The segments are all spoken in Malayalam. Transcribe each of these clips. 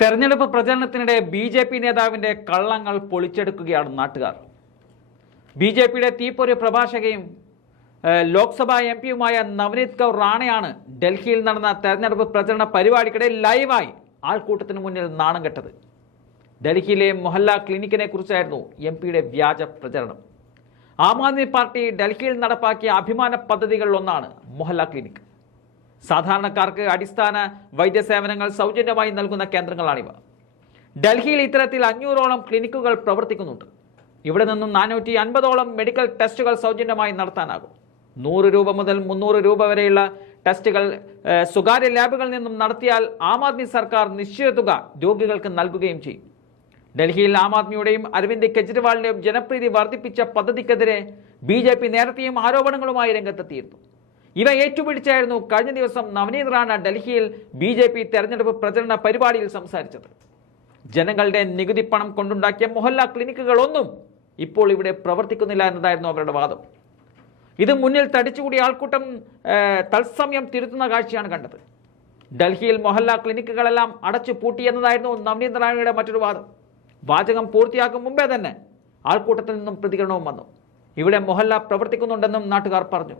തെരഞ്ഞെടുപ്പ് പ്രചരണത്തിനിടെ ബി ജെ പി നേതാവിന്റെ കള്ളങ്ങൾ പൊളിച്ചെടുക്കുകയാണ് നാട്ടുകാർ. ബി ജെ പിയുടെ തീപ്പൊരു പ്രഭാഷകയും ലോക്സഭാ എം പിയുമായ നവനീത് കൗർ റാണയാണ് ഡൽഹിയിൽ നടന്ന തെരഞ്ഞെടുപ്പ് പ്രചരണ പരിപാടിക്കിടെ ലൈവായി ആൾക്കൂട്ടത്തിന് മുന്നിൽ നാണം കെട്ടത്. ഡൽഹിയിലെ മൊഹല്ല ക്ലിനിക്കിനെ കുറിച്ചായിരുന്നു എം പിയുടെ വ്യാജ പ്രചരണം. ആം ആദ്മി പാർട്ടി ഡൽഹിയിൽ നടപ്പാക്കിയ അഭിമാന പദ്ധതികളിലൊന്നാണ് മൊഹല്ല ക്ലിനിക്. സാധാരണക്കാർക്ക് അടിസ്ഥാന വൈദ്യസേവനങ്ങൾ സൗജന്യമായി നൽകുന്ന കേന്ദ്രങ്ങളാണിവ. ഡൽഹിയിൽ ഇത്തരത്തിൽ അഞ്ഞൂറോളം ക്ലിനിക്കുകൾ പ്രവർത്തിക്കുന്നുണ്ട്. ഇവിടെ നിന്നും നാനൂറ്റി അൻപതോളം മെഡിക്കൽ ടെസ്റ്റുകൾ സൗജന്യമായി നടത്താനാകും. നൂറ് രൂപ മുതൽ മുന്നൂറ് രൂപ വരെയുള്ള ടെസ്റ്റുകൾ സ്വകാര്യ ലാബുകളിൽ നിന്നും നടത്തിയാൽ ആം ആദ്മി സർക്കാർ നിശ്ചിത തുക രോഗികൾക്ക് നൽകുകയും ചെയ്യും. ഡൽഹിയിൽ ആം ആദ്മിയുടെയും അരവിന്ദ് കെജ്രിവാളിന്റെയും ജനപ്രീതി വർദ്ധിപ്പിച്ച പദ്ധതിക്കെതിരെ ബി നേരത്തെയും ആരോപണങ്ങളുമായി രംഗത്തെത്തിയിരുന്നു. ഇവ ഏറ്റുപിടിച്ചായിരുന്നു കഴിഞ്ഞ ദിവസം നവനീത് റാണ ഡൽഹിയിൽ ബി ജെ പി തെരഞ്ഞെടുപ്പ് പ്രചരണ പരിപാടിയിൽ സംസാരിച്ചത്. ജനങ്ങളുടെ നികുതി പണം കൊണ്ടുണ്ടാക്കിയ മൊഹല്ല ക്ലിനിക്കുകളൊന്നും ഇപ്പോൾ ഇവിടെ പ്രവർത്തിക്കുന്നില്ല എന്നതായിരുന്നു അവരുടെ വാദം. ഇത് മുന്നിൽ തടിച്ചുകൂടിയ ആൾക്കൂട്ടം തത്സമയം തിരുത്തുന്ന കാഴ്ചയാണ് കണ്ടത്. ഡൽഹിയിൽ മൊഹല്ല ക്ലിനിക്കുകളെല്ലാം അടച്ചു പൂട്ടിയെന്നതായിരുന്നു നവനീത് റാണയുടെ മറ്റൊരു വാദം. വാചകം പൂർത്തിയാക്കും മുമ്പേ തന്നെ ആൾക്കൂട്ടത്തിൽ നിന്നും പ്രതികരണവും വന്നു. ഇവിടെ മൊഹല്ല പ്രവർത്തിക്കുന്നുണ്ടെന്നും നാട്ടുകാർ പറഞ്ഞു.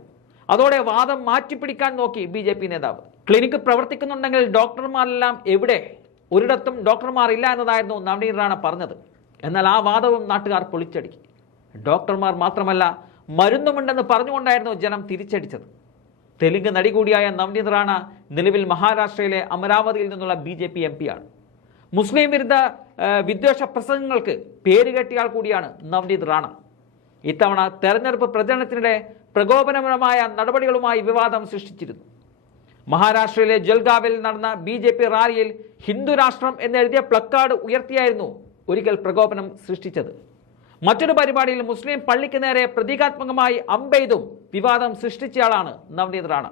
അതോടെ വാദം മാറ്റിപ്പിടിക്കാൻ നോക്കി ബി ജെ പി നേതാവ്. ക്ലിനിക്ക് പ്രവർത്തിക്കുന്നുണ്ടെങ്കിൽ ഡോക്ടർമാരെല്ലാം എവിടെ? ഒരിടത്തും ഡോക്ടർമാർ ഇല്ല എന്നതായിരുന്നു നവനീർ റാണ പറഞ്ഞത്. എന്നാൽ ആ വാദവും നാട്ടുകാർ പൊളിച്ചടുക്കി. ഡോക്ടർമാർ മാത്രമല്ല മരുന്നുമുണ്ടെന്ന് പറഞ്ഞുകൊണ്ടായിരുന്നു ജനം തിരിച്ചടിച്ചത്. തെലുങ്ക് നടി കൂടിയായ നവനീത് റാണ നിലവിൽ മഹാരാഷ്ട്രയിലെ അമരാവതിയിൽ നിന്നുള്ള ബി ജെ പി എം പിയാണ് മുസ്ലിം വിരുദ്ധ വിദ്വേഷ പ്രസംഗങ്ങൾക്ക് പേരുകെട്ടിയാൾ കൂടിയാണ് നവനീത് റാണ. ഇത്തവണ തെരഞ്ഞെടുപ്പ് പ്രചരണത്തിനിടെ പ്രകോപനപരമായ നടപടികളുമായി വിവാദം സൃഷ്ടിച്ചിരുന്നു. മഹാരാഷ്ട്രയിലെ ജൽഗാവിൽ നടന്ന ബി ജെ പി റാലിയിൽ ഹിന്ദു രാഷ്ട്രം എന്നെഴുതിയ പ്ലക്കാർഡ് ഉയർത്തിയായിരുന്നു ഒരിക്കൽ പ്രകോപനം സൃഷ്ടിച്ചത്. മറ്റൊരു പരിപാടിയിൽ മുസ്ലിം പള്ളിക്ക് നേരെ പ്രതീകാത്മകമായി അമ്പെയ്തും വിവാദം സൃഷ്ടിച്ചയാളാണ് നവനീത് റാണ.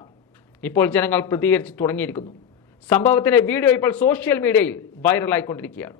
ഇപ്പോൾ ജനങ്ങൾ പ്രതികരിച്ച് തുടങ്ങിയിരിക്കുന്നു. സംഭവത്തിന്റെ വീഡിയോ ഇപ്പോൾ സോഷ്യൽ മീഡിയയിൽ വൈറലായിക്കൊണ്ടിരിക്കുകയാണ്.